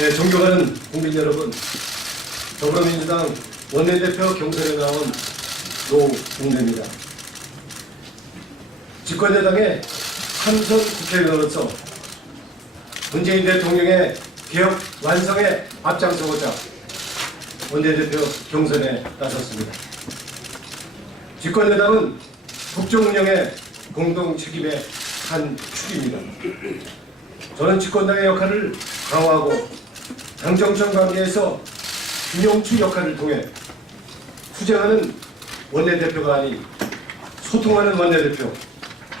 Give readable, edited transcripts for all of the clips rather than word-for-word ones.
네, 존경하는 국민 여러분, 더불어민주당 원내대표 경선에 나온 노웅래입니다. 집권여당의 삼선 국회의원으로서 문재인 대통령의 개혁 완성에 앞장서고자 원내대표 경선에 나섰습니다. 집권여당은 국정운영의 공동 책임의 한 축입니다. 저는 집권당의 역할을 강화하고 당정청 관계에서 균형추 역할을 통해 투쟁하는 원내대표가 아닌 소통하는 원내대표,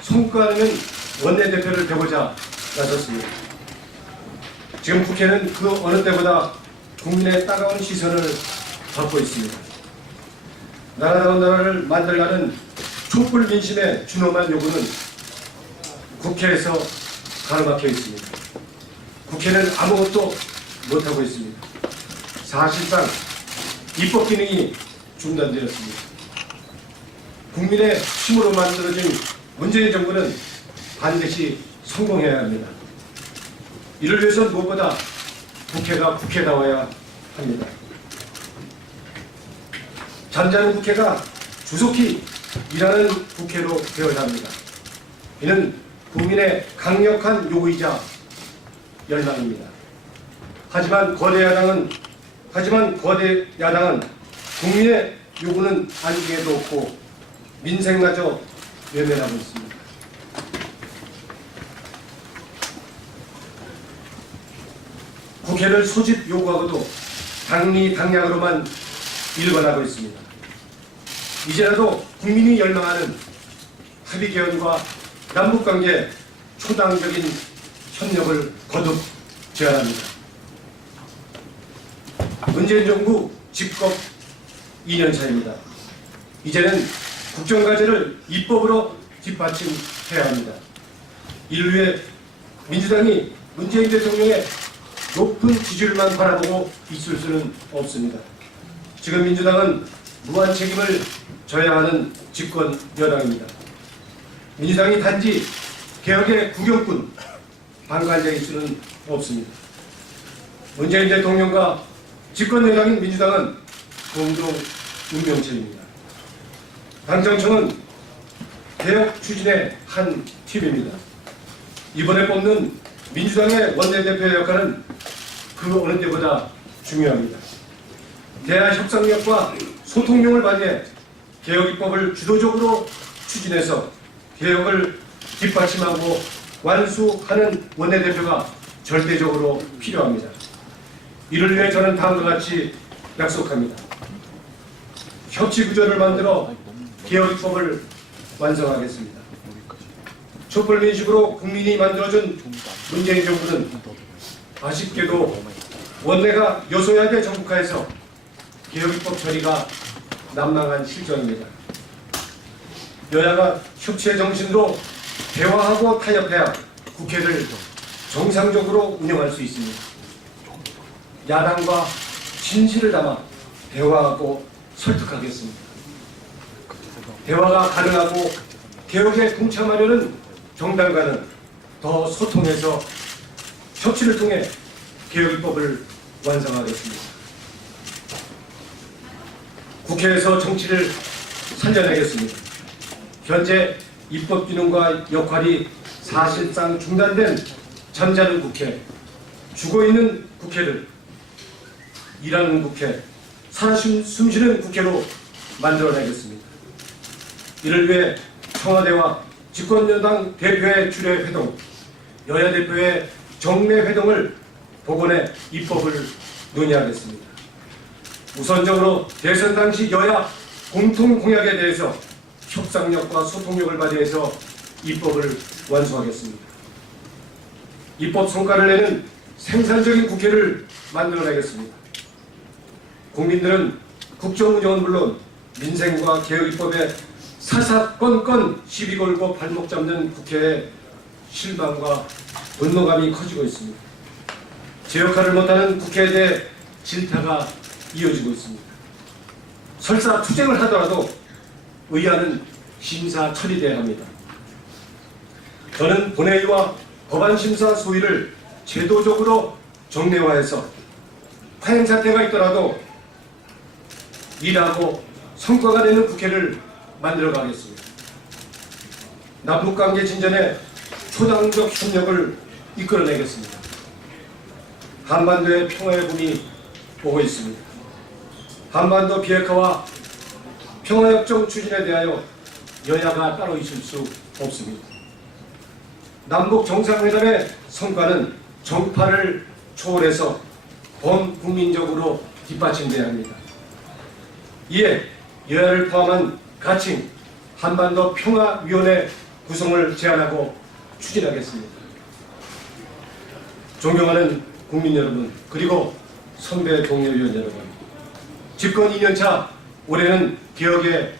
성과하는 원내대표를 되고자 나섰습니다. 지금 국회는 그 어느 때보다 국민의 따가운 시선을 받고 있습니다. 나라다운 나라를 만들라는 촛불 민심의 준엄한 요구는 국회에서 가로막혀 있습니다. 국회는 아무것도 못하고 있습니다. 사실상 입법 기능이 중단되었습니다. 국민의 힘으로 만들어진 문재인 정부는 반드시 성공해야 합니다. 이를 위해서 무엇보다 국회가 국회다워야 합니다. 잠자는 국회가 주속히 일하는 국회로 되어야 합니다. 이는 국민의 강력한 요구이자 열망입니다. 하지만 거대 야당은 국민의 요구는 안중에도 없고 민생마저 외면하고 있습니다. 국회를 소집 요구하고도 당리당략으로만 일관하고 있습니다. 이제라도 국민이 열망하는 합의개헌과 남북관계 초당적인 협력을 거듭 제안합니다. 문재인 정부 집권 2년차입니다. 이제는 국정과제를 입법으로 뒷받침해야 합니다. 이를 위해 민주당이 문재인 대통령의 높은 지지율만 바라보고 있을 수는 없습니다. 지금 민주당은 무한 책임을 져야 하는 집권 여당입니다. 민주당이 단지 개혁의 구경꾼, 방관자일 수는 없습니다. 문재인 대통령과 집권 여당인 민주당은 공동 운명체입니다. 당정청은 개혁 추진의 한 팀입니다. 이번에 뽑는 민주당의 원내대표의 역할은 그 어느 때보다 중요합니다. 대화 협상력과 소통력을 발휘해 개혁 입법을 주도적으로 추진해서 개혁을 뒷받침하고 완수하는 원내대표가 절대적으로 필요합니다. 이를 위해 저는 다음과 같이 약속합니다. 협치 구조를 만들어 개혁 입법을 완성하겠습니다. 촛불 민심으로 국민이 만들어준 문재인 정부는 아쉽게도 원내가 여소야대 정국하에서 개혁 입법 처리가 난망한 실정입니다. 여야가 협치의 정신으로 대화하고 타협해야 국회를 정상적으로 운영할 수 있습니다. 야당과 진실을 담아 대화하고 설득하겠습니다. 대화가 가능하고 개혁에 동참하려는 정당과는 더 소통해서 협치를 통해 개혁 입법을 완성하겠습니다. 국회에서 정치를 살려내겠습니다. 현재 입법 기능과 역할이 사실상 중단된 잠자는 국회, 죽어있는 국회를 일하는 국회, 살아 숨쉬는 국회로 만들어내겠습니다. 이를 위해 청와대와 집권여당 대표의 주례 회동, 여야 대표의 정례 회동을 복원해 입법을 논의하겠습니다. 우선적으로 대선 당시 여야 공통 공약에 대해서 협상력과 소통력을 발휘해서 입법을 완수하겠습니다. 입법 성과를 내는 생산적인 국회를 만들어내겠습니다. 국민들은 국정운영은 물론 민생과 개혁 입법에 사사건건 시비 걸고 발목 잡는 국회에 실망과 분노감이 커지고 있습니다. 제 역할을 못하는 국회에 대해 질타가 이어지고 있습니다. 설사 투쟁을 하더라도 의안은 심사 처리돼야 합니다. 저는 본회의와 법안심사 소위를 제도적으로 정례화해서 파행 사태가 있더라도 일하고 성과가 되는 국회를 만들어 가겠습니다. 남북관계 진전에 초당적 협력을 이끌어내겠습니다. 한반도의 평화의 봄이 오고 있습니다. 한반도 비핵화와 평화협정 추진에 대하여 여야가 따로 있을 수 없습니다. 남북 정상회담의 성과는 정파를 초월해서 범국민적으로 뒷받침돼야 합니다. 이에 여야를 포함한 가칭 한반도 평화위원회 구성을 제안하고 추진하겠습니다. 존경하는 국민 여러분, 그리고 선배 동료위원 여러분, 집권 2년차 올해는 개혁의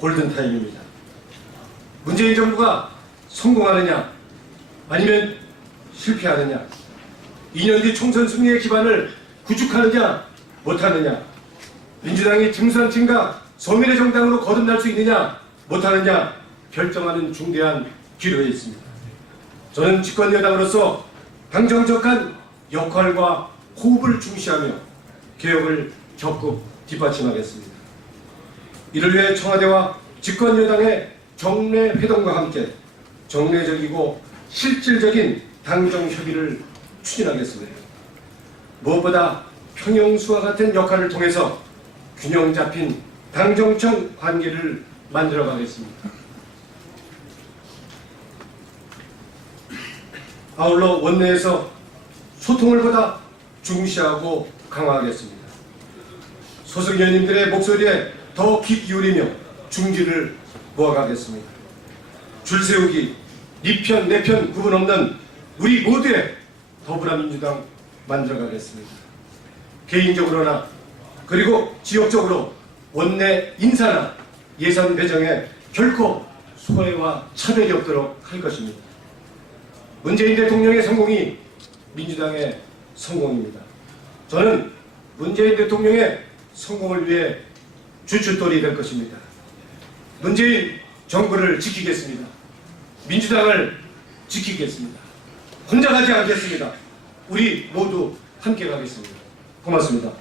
골든타임입니다. 문재인 정부가 성공하느냐 아니면 실패하느냐, 2년 뒤 총선 승리의 기반을 구축하느냐 못하느냐, 민주당이 중산층과 서민의 정당으로 거듭날 수 있느냐 못하느냐 결정하는 중대한 기로에 있습니다. 저는 집권 여당으로서 당정적한 역할과 호흡을 중시하며 개혁을 적극 뒷받침하겠습니다. 이를 위해 청와대와 집권 여당의 정례 회동과 함께 정례적이고 실질적인 당정 협의를 추진하겠습니다. 무엇보다 평형수와 같은 역할을 통해서 균형 잡힌 당정청 관계를 만들어 가겠습니다. 아울러 원내에서 소통을 보다 중시하고 강화하겠습니다. 소속 의원님들의 목소리에 더 귀 기울이며 중지를 모아가겠습니다. 줄 세우기, 네 편, 내 편 구분 없는 우리 모두의 더불어민주당 만들어가겠습니다. 개인적으로나 그리고 지역적으로 원내 인사나 예산 배정에 결코 소외와 차별이 없도록 할 것입니다. 문재인 대통령의 성공이 민주당의 성공입니다. 저는 문재인 대통령의 성공을 위해 주춧돌이 될 것입니다. 문재인 정부를 지키겠습니다. 민주당을 지키겠습니다. 혼자 가지 않겠습니다. 우리 모두 함께 가겠습니다. 고맙습니다.